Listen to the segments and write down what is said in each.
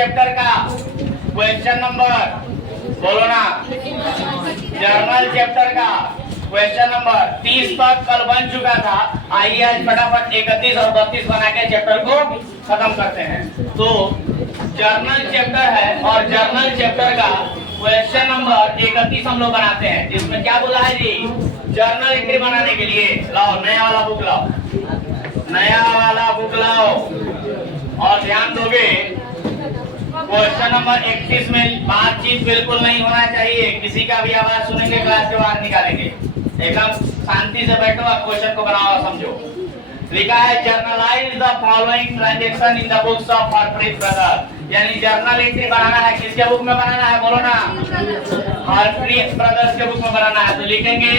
Chapter का question number बोलो ना, जर्नल चैप्टर का क्वेश्चन नंबर 30 तक कल बन चुका था। आइए आज फटाफट 31 और 32 बना के चैप्टर को खत्म करते हैं। तो जर्नल चैप्टर है और जर्नल चैप्टर का क्वेश्चन नंबर 31 हम लोग बनाते हैं, जिसमें क्या बोला है जी, जर्नल एंट्री बनाने के लिए लाओ नया वाला बुक लाओ, नया वाला बुक लाओ और ध्यान दोगे क्वेश्चन नंबर 31 में बातचीत बिल्कुल नहीं होना चाहिए। किसी का भी आवाज सुनेंगे क्लास के बाहर निकालेंगे। एकदम शांति से बैठो और क्वेश्चन को बनाओ और समझो। लिखा है generalized the following transaction in the books of Harpreet brothers, यानी जर्नल एंट्री बनाना है। किसके बुक में बनाना है बोलो ना, हरप्रीत ब्रदर्स के बुक में बनाना है। तो लिखेंगे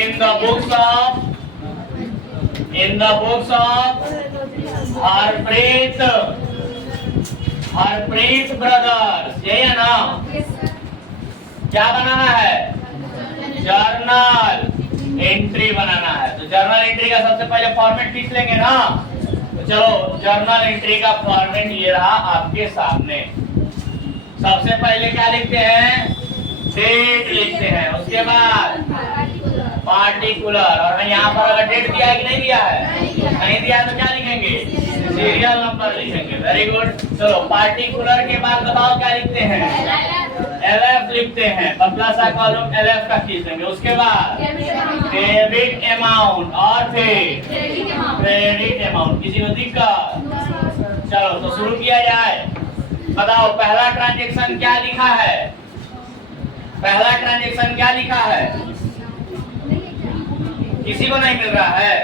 in the books of Harpreet brothers, यही है ना। क्या बनाना है, जर्नल एंट्री बनाना है। तो जर्नल एंट्री का सबसे पहले फॉर्मेट खींच लेंगे ना। तो चलो जर्नल एंट्री का फॉर्मेट ये रहा आपके सामने। सबसे पहले क्या लिखते हैं, डेट लिखते हैं, उसके बाद पार्टिकुलर, और यहाँ पर अगर डेट दिया है कि नहीं दिया है, नहीं दिया है तो क्या लिखेंगे, सीरियल नंबर लिखेंगे। Very good. चलो पार्टिकुलर के बाद बताओ क्या लिखते हैं, LF लिखते हैं, पतला सा कॉलम LF का खींच लेंगे। उसके बाद डेबिट अमाउंट और फिर क्रेडिट अमाउंट। किसी को दिक्कत? चलो तो शुरू किया जाए। बताओ पहला ट्रांजैक्शन क्या लिखा है, पहला ट्रांजैक्शन क्या लिखा है, किसी को नहीं मिल रहा है।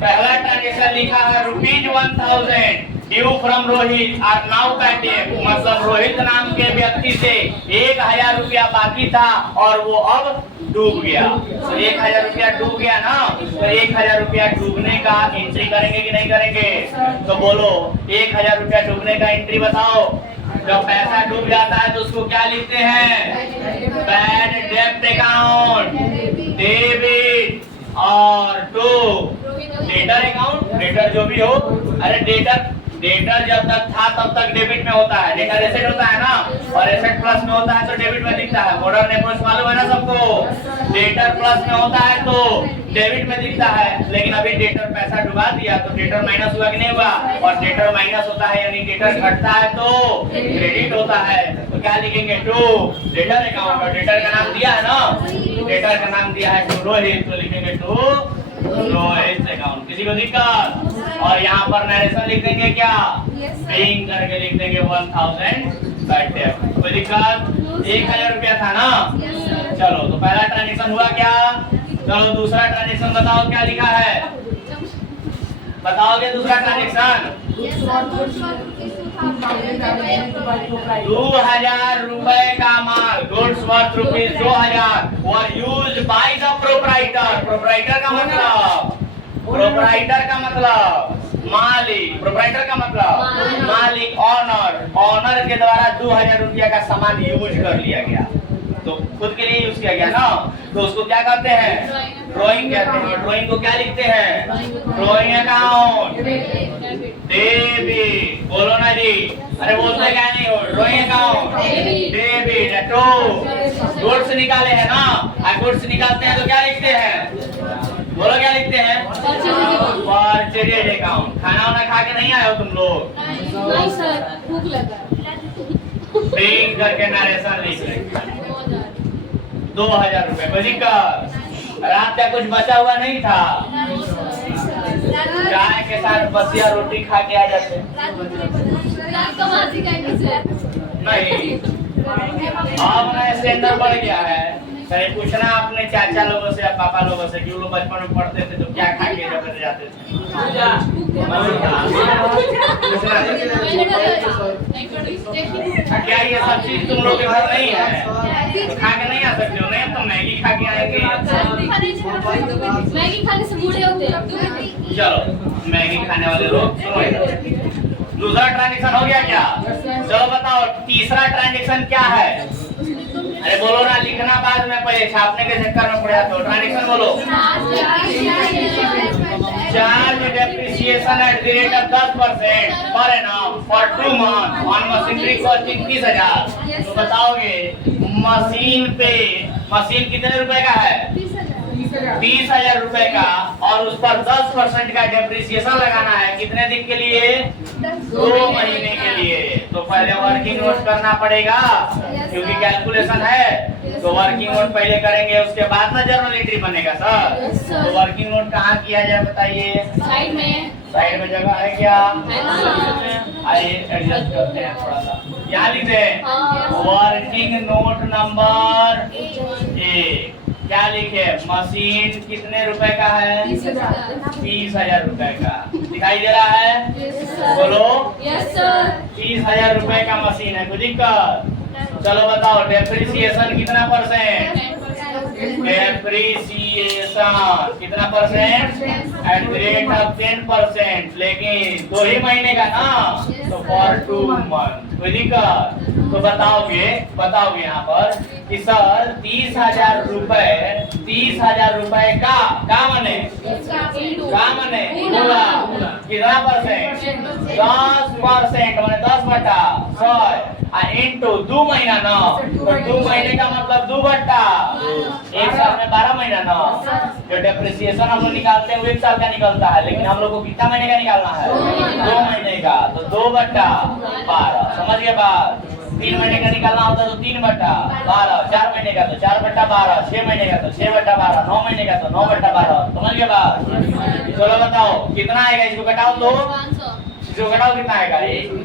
पहला ट्रांजैक्शन लिखा है ₹1000 due from Rohit are now paid, मतलब रोहित नाम के व्यक्ति से 1000 रुपया बाकी था और वो अब डूब गया। तो 1000 रुपया डूब गया ना, तो 1000 रुपया डूबने का एंट्री करेंगे कि नहीं करेंगे? तो बोलो 1000 रुपया डूबने का एंट्री बताओ। जब पैसा डूब जाता है तो उसको क्या लिखते हैं, बैड डेब्ट अकाउंट, डेबिट और टू डेटर अकाउंट, डेटर जो भी हो। अरे डेटर जब तक था तब तक डेबिट में होता है, डेटर एसेट होता है ना, और एसेट प्लस में होता है तो डेबिट में दिखता है। मॉडर्न अप्रोच मालूम है ना सबको, डेटर प्लस में होता है तो डेबिट में दिखता है। लेकिन अभी डेटर पैसा डुबा दिया तो डेटर माइनस हुआ कि नहीं हुआ, और डेटर माइनस होता है यानी डेटर घटता है तो क्रेडिट होता है। तो क्या लिखेंगे, टू डेटर अकाउंट, और डेटर का नाम दिया है ना, डेटर का नाम दिया है टू रोहित, तो लिखेंगे टू रोहित अकाउंट। किसी को दिक्कत? और यहाँ पर नरेशन लिख देंगे क्या, पेइंग करके लिख देंगे 1000 कोई दिक्कत? 1000 रुपया था ना। चलो तो पहला ट्रांजैक्शन हुआ क्या। चलो दूसरा ट्रांजैक्शन बताओ क्या लिखा है, बताओगे दूसरा ट्रांजैक्शन। 2000 रुपए का माल, goods worth ₹2000 were used by the proprietor. Proprietor का मतलब मालिक, प्रोप्राइटर का मतलब मालिक, ऑनर के द्वारा 2000 रुपया का सामान यूज कर लिया गया, तो खुद के लिए यूज किया गया ना, तो उसको क्या कहते हैं, ड्राइंग कहते हैं। ड्राइंग को क्या लिखते हैं, ड्राइंग अकाउंट, डेबिट, बोलो ना जी, अरे बोलते क्या नहीं हो, drawing account, debit, to goods निकाले हैं ना, गुड्स निकालते हैं तो क्या लिखते हैं, बोलो क्या लिखते हैं, परचेज अकाउंट। खाना वाना खा के नहीं आए हो तुम लोग? नहीं सर, भूख लगा। पेइंग करके नरेशन लिख लेंगे 2000 रुपए। कोई दिक्कत? रात का कुछ बचा हुआ नहीं था, चाय के साथ बसिया रोटी खा के आ जाते नहीं। अब ना स्टैंडर्ड बढ़ गया है। सही पूछना अपने चाचा लोगों से या पापा लोगों से कि वो लोग बचपन में पढ़ते थे तो क्या खा के जब जाते थे। क्या ये सब चीज तुम लोग के घर नहीं है तो खा के नहीं आ सकते हो? नहीं तो मैगी खा के आएंगे। मैगी खाने से बूढ़े होते हैं। चलो मैगी खाने वाले लोग सुनो। दूसरा ट्रांजैक्शन हो गया क्या? चलो बताओ तीसरा ट्रांजैक्शन क्या है? अरे बोलो ना, लिखना बाद में, पहले छापने के चक्कर में पड़ जाते हो। ट्रांजैक्शन बोलो। Charge depreciation at the rate of 10% per annum for 2 month on machinery costing 30,000। तो बताओगे मशीन कितने रुपए का है? 30,000 रुपए का, और उस पर 10% का डेप्रिसिएशन लगाना है। कितने दिन के लिए? 2 महीने के लिए। तो पहले वर्किंग नोट करना पड़ेगा क्योंकि कैलकुलेशन है, तो वर्किंग नोट पहले करेंगे, उसके बाद ना जर्नल एंट्री बनेगा सर। तो वर्किंग नोट कहाँ किया जाए बताइए? साइड में जगह है क्या? आइए एडजस्ट करते हैं थोड़ा सा, यहाँ लिख दें वर्किंग नोट नंबर 1। क्या लिखे? मशीन कितने रुपए का है? 30,000 रुपए का। दिखाई दे रहा है? बोलो। 30,0000 रुपए का मशीन है, कोई दिक्कत? चलो बताओ डेप्रिसिएशन कितना परसेंट? डेप्रिसिएशन कितना percent? At the rate of 10%। लेकिन 2 ही महीने का ना, तो फॉर 2 मंथ। कोई दिक्कत? तो बताओगे यहाँ पर कि सर 30,000 रुपए का मने कितना परसेंट? 10% माने 10/100 इंटू 2 महीना ना, तो 2 महीने का मतलब 2/100। एक साल में 12 महीना ना। जो डेप्रिसिएशन हम लोग निकालते हैं वो 1 साल का निकलता है, लेकिन हम लोग को कितना महीने का निकालना है? 2 महीने का। तो 2/12 समझ गए बात? 3 महीने का निकालना होता है तो 3/12, 4 महीने का तो 4/12, 6 महीने का तो 6/12, 9 महीने का तो 9/12। समझ गए बात? चलो बताओ कितना आएगा? इसको घटाओ तो इसको घटाओ कितना आएगा?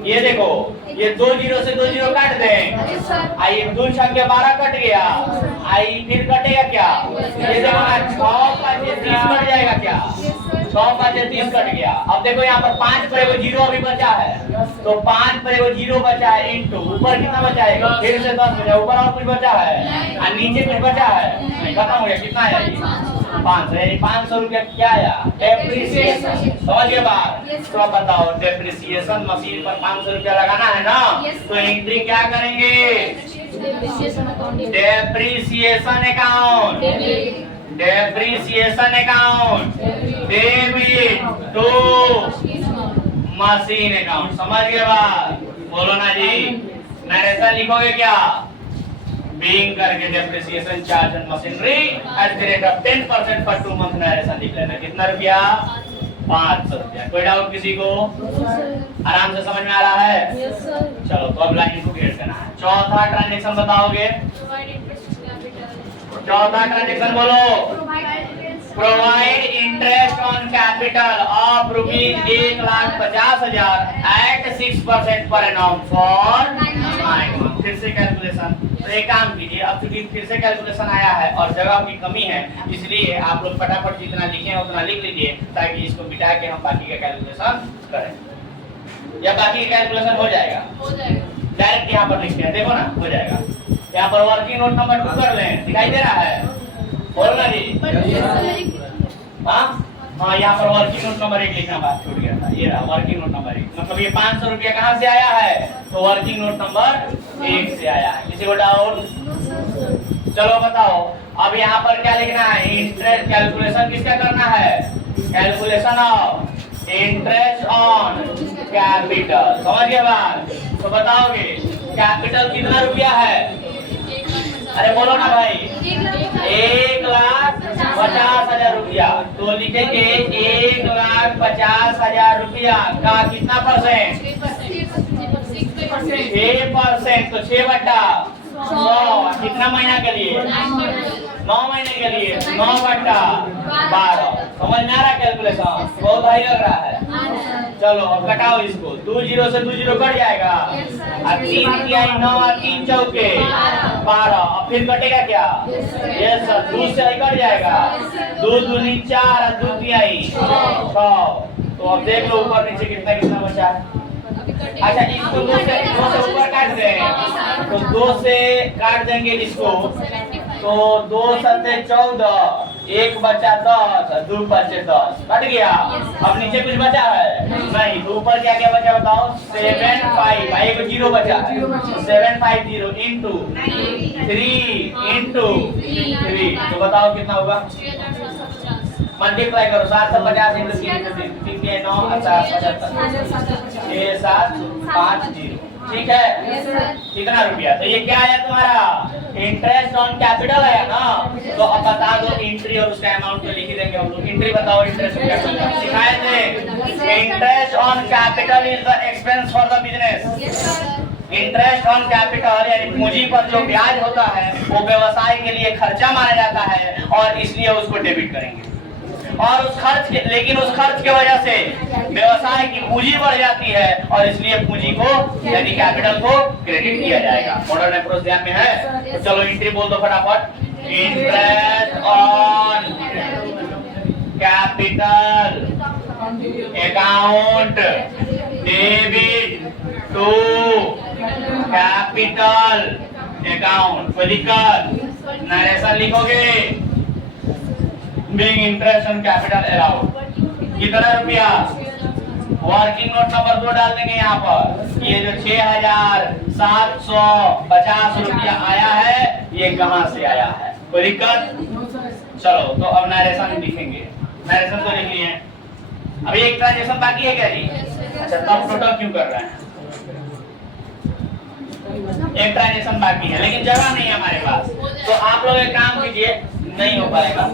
ये देखो, ये 2 0 से 2 0 काट दें। आई 2 6 12 कट गया। आई फिर कटेगा क्या? ये देखो ना 6 5 30 कट जाएगा क्या? 6 5 30 कट गया। अब देखो यहाँ पर 5 पर एगो 0 अभी बचा है, तो 5 पर एगो 0 बचा है इंटू ऊपर कितना बचा है? फिर से 10 बचा। ऊपर और कुछ बचा है और नीचे कुछ बचा है? खत्म हो गया। कितना है? 500। 500 रुपया क्या आया? डेप्रिसिएशन। समझ गए बात? तो अब बताओ डेप्रिसिएशन मशीन पर 500 रुपया लगाना है ना, तो एंट्री क्या करेंगे? Depreciation account. Depreciation account debit to machine account. समझ गए बात? बोलो ना जी। नरेशन लिखोगे क्या? बीइंग करके depreciation charge on machinery at the rate of 10% पर 2 मंथ नरेशन लिख लेना। कितना रुपया? 500 रुपया। कोई डाउट किसी को? आराम से समझ में आ रहा है? चलो तो अब लाइन को घेर देना है। चौथा ट्रांजैक्शन बताओगे? चौथा ट्रांजैक्शन बोलो। Provide interest on capital of ₹1,50,000 at 6% पर एनम फॉर 9 मंथ। फिर से कैलकुलेशन। तो एक काम कीजिए, अब चूंकि फिर से कैलकुलेशन आया है और जगह की कमी है, इसलिए आप लोग फटाफट जितना लिखे हैं उतना लिख लीजिए, ताकि इसको मिटा के हम बाकी का कैलकुलेशन करें। या बाकी का कैलकुलेशन हो जाएगा? डायरेक्ट यहाँ पर लिखते हैं, देखो ना हो जाएगा। यहाँ पर वर्किंग नोट नंबर 2 कर लें। दिखाई दे रहा है? बोलना जी। हाँ, यहाँ पर वर्किंग नोट नंबर 1 लिखना बात छूट गया था। ये रहा वर्किंग नोट नंबर 1। मतलब ये 500 रुपया कहाँ से आया है? तो वर्किंग नोट नंबर 1 से आया है। किसी को डाउट? चलो बताओ अब यहाँ पर क्या लिखना है? इंटरेस्ट कैलकुलेशन किसका करना है? Calculation of interest on capital. समझ गए बात? तो बताओगे कैपिटल कितना रुपया है? अरे बोलो ना भाई। 1,50,000 रुपया। तो लिखेंगे 1,50,000 रुपया का कितना परसेंट? 6%। तो 6/100 कितना महीना के लिए? 9 महीने के लिए 9/12। समझ में आ रहा कैलकुलेशन? बहुत भारी लग रहा है? चलो अब घटाओ इसको। 2 0 से 2 0 कट जाएगा और 3 तिहाई 9 और 3 चौके 12। अब फिर कटेगा क्या? Yes sir. 2 से कट जाएगा। 2 दूनी 4 और 2 तिहाई 6। तो अब देख लो ऊपर नीचे कितना कितना बचा है। अच्छा इसको 2 से ऊपर काट दें, तो 2 से काट देंगे इसको, तो 2 7 14, 1 बचा 10, 2 बचे 10, कट गया। अब नीचे कुछ बचा है? नहीं। तो ऊपर क्या क्या बचा बताओ? 7 5, एक 0 बचा है। 750 इंटू 3 इंटू 3। तो बताओ कितना होगा? मल्टीप्लाई करो 750 into 3 9 6 7 5 0 ठीक है। कितना रुपया? तो ये क्या आया तुम्हारा? इंटरेस्ट ऑन कैपिटल आया ना। तो अब बता दो एंट्री और उसका अमाउंट तो लिख ही देंगे हम लोग। एंट्री बताओ, इंटरेस्ट सिखाए थे। Interest on capital is the expense for the business. Interest on capital यानी पूंजी पर जो ब्याज होता है वो व्यवसाय के लिए खर्चा माना जाता है और इसलिए उसको डेबिट करेंगे। और उस खर्च के, लेकिन उस खर्च की वजह से व्यवसाय की पूंजी बढ़ जाती है और इसलिए पूंजी को यानी कैपिटल को क्रेडिट किया जाएगा। मॉडर्न अप्रोच ध्यान में है? तो चलो एंट्री बोल दो फटाफट। Interest on capital account debit to capital account. कोई दिक्कत? नरेशन लिखोगे big interest on capital allowed. कितना रुपया? वर्किंग नोट नंबर 2 डाल देंगे यहाँ पर। ये जो 6750 रुपया आया है ये कहाँ से आया है? कोई दिक्कत? चलो तो अब नरेशन लिखेंगे। नरेशन तो लिख लिए। अभी एक ट्रांजेक्शन बाकी है क्या जी? अच्छा, तब टोटल क्यों कर रहे हैं? एक ट्रांजेक्शन बाकी है लेकिन जगह नहीं है हमारे पास। तो आप लोग एक काम कीजिए, नहीं हो पाएगा,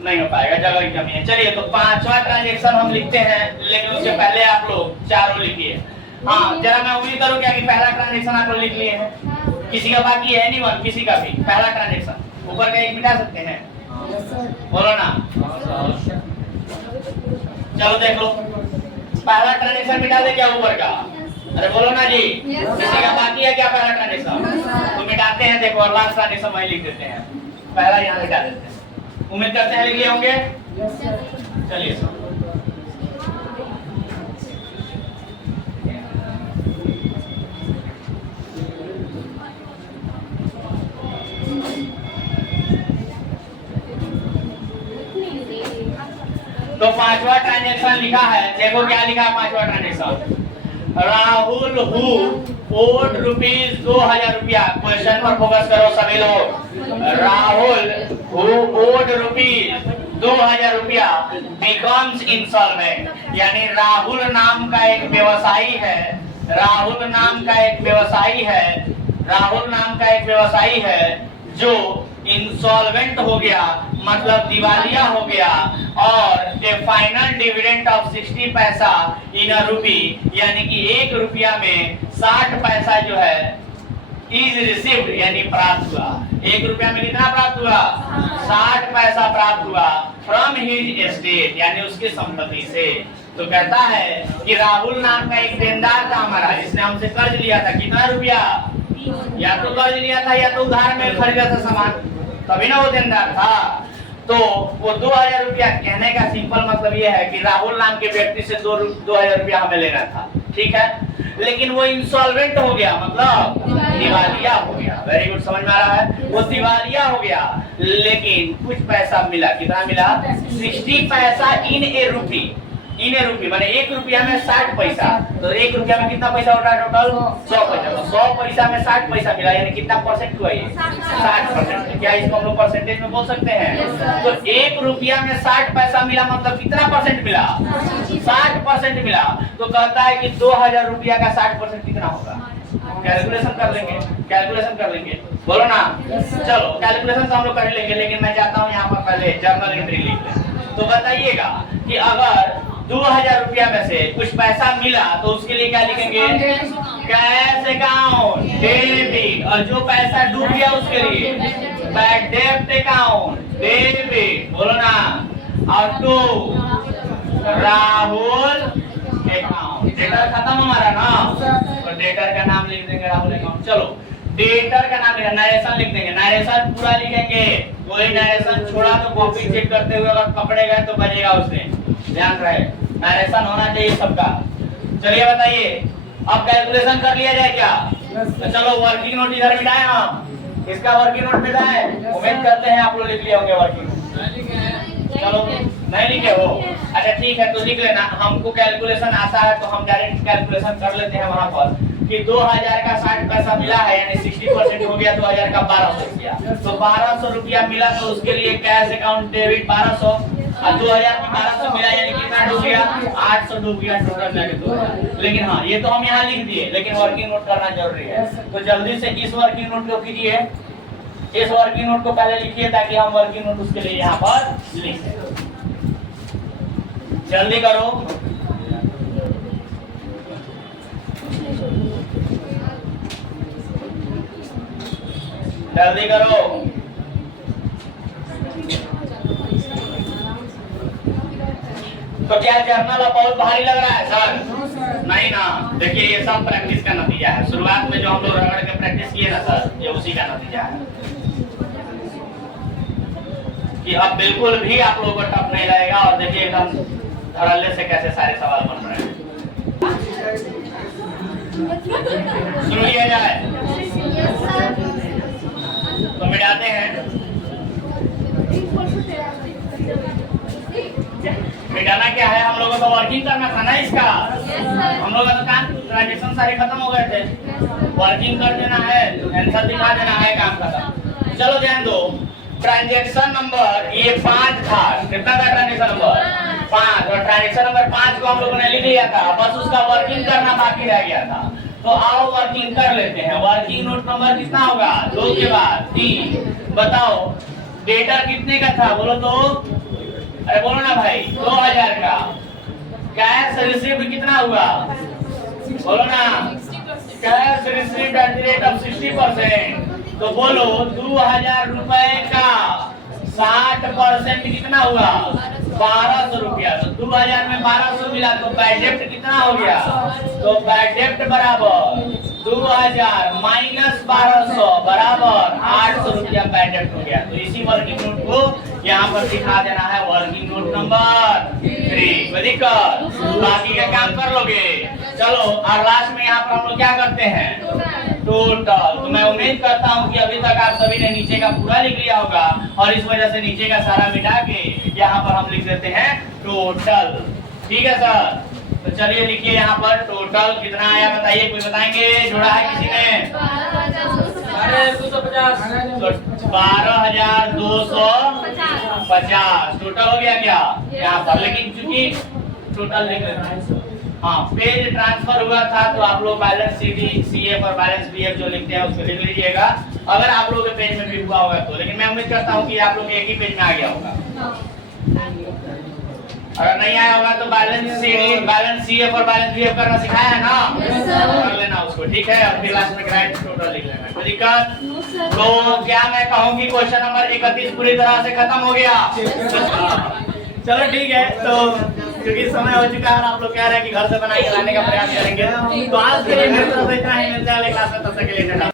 नहीं हो पाएगा, जगह की कमी है। चलिए तो 5वां ट्रांजेक्शन हम लिखते हैं, लेकिन उससे पहले आप लोग चारों लिखिए। हाँ, जरा मैं उम्मीद करूं क्या कि पहला ट्रांजेक्शन आप लोग लिख लिए हैं। किसी का बाकी है? एनीवन? किसी का भी? पहला ट्रांजेक्शन ऊपर का एक मिटा सकते हैं? बोलो ना। चलो देख लो, पहला ट्रांजेक्शन मिटा दे क्या ऊपर का? अरे बोलो ना जी। किसी का बाकी है क्या पहला ट्रांजेक्शन? तो मिटाते हैं। देखो और लास्ट ट्रांजेक्शन वही लिख देते हैं, पहला यहाँ मिटा देते हैं। उम्मीद करते हैं लिख लिए होंगे। चलिए तो 5वां ट्रांजेक्शन लिखा है। देखो क्या लिखा है 5वां transaction. Rahul who owed rupees 2000 रुपया। क्वेश्चन पर फोकस करो सभी लोग। राहुल हु ओड रुपीज 2000 रुपया बिकम्स इंसॉल्वेंट। यानी राहुल नाम का एक व्यवसायी है, राहुल नाम का एक व्यवसायी है, राहुल नाम का एक व्यवसायी है जो इंसॉल्वेंट हो गया, मतलब दिवालिया हो गया। और ए फाइनल डिविडेंड ऑफ 60 पैसा इन अ रूपी, यानी कि 1 रुपया में 60 पैसा जो है इज रिसीव्ड यानी प्राप्त हुआ। 1 रुपया में कितना प्राप्त हुआ? 60 पैसा प्राप्त हुआ फ्रॉम हिज एस्टेट यानी उसकी संपत्ति से। तो कहता है कि राहुल नाम का एक देनदार था हमारा, जिसने हमसे कर्ज लिया था। कितना रुपया? या तो कर्ज लिया था या तो उधार में खरीदा था सामान, तभी ना वो देनदार था। तो वो 2000 रुपया, कहने का सिंपल मतलब ये है कि राहुल नाम के व्यक्ति से 2000 रुपया हमें लेना था, ठीक है। लेकिन वो इंसॉल्वेंट हो गया, मतलब दिवालिया हो गया। वेरी गुड, समझ में आ रहा है? वो दिवालिया हो गया लेकिन कुछ पैसा मिला। कितना मिला? 60 पैसा इन ए रूपी। इन ए रूपी माने 1 रुपया में 60 पैसा। तो 1 रुपया में कितना पैसा होता है टोटल? 100 पैसा। तो 100 पैसा में 60 पैसा मिला, यानी कितना परसेंट हुआ ये? 60%। क्या इसको हम लोग परसेंटेज में बोल सकते हैं? तो 1 रुपया में 60 पैसा मिला, मतलब कितना परसेंट मिला? 60% मिला। तो कहता है कि 2000 रुपया का 60% कितना होगा? कैलकुलेशन कर लेंगे, कैलकुलेशन कर लेंगे, बोलो ना। चलो कैलकुलेशन तो हम लोग कर लेंगे, लेकिन मैं चाहता हूँ यहाँ पर पहले जर्नल एंट्री लिख लें। तो बताइएगा कि अगर 2000 रुपया में से कुछ पैसा मिला तो उसके लिए क्या लिखेंगे? Cash account debit. और जो पैसा डूब गया उसके लिए बैड डेब्ट अकाउंट डेबिट, बोलो ना। और टू राहुल अकाउंट। डेटर खत्म हमारा ना, तो डेटर का नाम लिख देंगे राहुल अकाउंट। चलो डेटर का नाम लिखा, नरेशन लिख देंगे, नरेशन पूरा लिखेंगे। कोई नरेशन छोड़ा तो कॉपी चेक करते हुए अगर पकड़े गए तो बजेगा उससे, ध्यान रहे। नरेशन होना चाहिए सबका। चलिए बताइए, अब कैलकुलेशन कर लिया जाए क्या? तो चलो वर्किंग नोट इधर मिटाए हम। इसका वर्किंग नोट मिटाए, उम्मीद करते हैं आप लोग लिख लिए होंगे वर्किंग नोट। चलो नहीं लिखे हो? अच्छा ठीक है, तो लिख लेना। हमको कैलकुलेशन आता है तो हम डायरेक्ट कैलकुलेशन कर लेते हैं वहां पर। कि 2000 का 60 पैसा मिला है, यानी 60% हो गया 2000 का 1200 रुपया। तो 1200 रुपया मिला तो उसके लिए कैश अकाउंट डेबिट 1200, और 2000 में 1200 मिला यानी कितना डूब गया, 800 डूब गया टोटल मिला के 2000। लेकिन हाँ ये तो हम यहाँ लिख दिए, लेकिन वर्किंग नोट करना जरूरी है। तो जल्दी से इस वर्किंग नोट को कीजिए, इस वर्किंग नोट को पहले लिखिए ताकि हम वर्किंग नोट उसके लिए यहाँ पर लिख दें। जल्दी करो, जल्दी करो। तो क्या जर्नल अब बहुत भारी लग रहा है सर? नहीं ना, देखिए ये सब प्रैक्टिस का नतीजा है। शुरुआत में जो हम लोग रगड़ के प्रैक्टिस किए ना सर, ये उसी का नतीजा है कि अब बिल्कुल भी आप लोगों को टफ नहीं लगेगा। और देखिए एकदम धड़ल्ले से कैसे सारे सवाल बन रहे हैं। शुरू किया जाए तो मिटाते हैं। मिटाना क्या है, हम लोगों को तो वर्किंग करना था ना इसका। हम लोगों का तो काम ट्रांजेक्शन सारे खत्म हो गए थे, वर्किंग कर देना है, आंसर दिखा देना है, काम खत्म। चलो ध्यान दो, ट्रांजेक्शन नंबर ये 5 था। कितना था ट्रांजेक्शन नंबर? 5। और ट्रांजेक्शन नंबर 5 को हम लोगों ने लिख लिया था, बस उसका वर्किंग करना बाकी रह गया था। तो आओ वर्किंग कर लेते हैं। वर्किंग नोट नंबर कितना होगा? 2 के बाद 3। बताओ डेटर कितने का था, बोलो तो। अरे बोलो ना भाई, 2000 का। कैश रिसीव्ड कितना हुआ, बोलो ना। Cash received at the rate of 60%। तो बोलो 2000 रुपए का 60% कितना हुआ, 1200 रुपया। तो 2000 में 1200 मिला तो बैड डेब्ट कितना हो गया? तो बैड डेब्ट बराबर 2000 माइनस 1200 बराबर 800 रुपया बैड डेब्ट हो गया। तो इसी वर्किंग नोट को यहाँ पर दिखा देना है, वर्किंग नोट नंबर 3। कोई दिक्कत? बाकी का काम कर लोगे। चलो और लास्ट में यहाँ पर हम लोग क्या करते हैं, टोटल। तो मैं उम्मीद करता हूँ कि अभी तक आप सभी ने नीचे का पूरा लिख लिया होगा, और इस वजह से नीचे का सारा मिटा के यहाँ पर हम लिख देते हैं टोटल। ठीक है सर? तो चलिए लिखिए यहाँ पर टोटल कितना आया, बताइए, कोई बताएंगे? जोड़ा है किसी ने? 12,250 टोटल हो गया क्या यहाँ पर? लेकिन चूंकि टोटल लिख लेते हैं, हाँ पेज ट्रांसफर हुआ था तो आप लोग बैलेंस CF और बैलेंस BF जो लिखते हैं उसको लिख लीजिएगा, अगर आप लोगों के पेज में भी हुआ होगा तो। लेकिन मैं उम्मीद करता हूँ कि आप लोग एक ही पेज में आ गया होगा। अगर नहीं आया होगा तो बैलेंस CF और बैलेंस BF करना सिखाया है ना, कर लेना उसको। ठीक है? और फिर लास्ट में राइट टोटल लिख लेना। कोई दिक्कत? तो क्या मैं कहूँ कि क्वेश्चन नंबर 31 पूरी तरह से खत्म हो गया? चलो ठीक है। तो क्योंकि समय हो चुका है और आप लोग कह रहे हैं कि घर से बना के लाने का प्रयास करेंगे, तो आज के लिए मेरे तरफ से इतना ही। मिलते हैं अगले क्लास में, तब तक के लिए।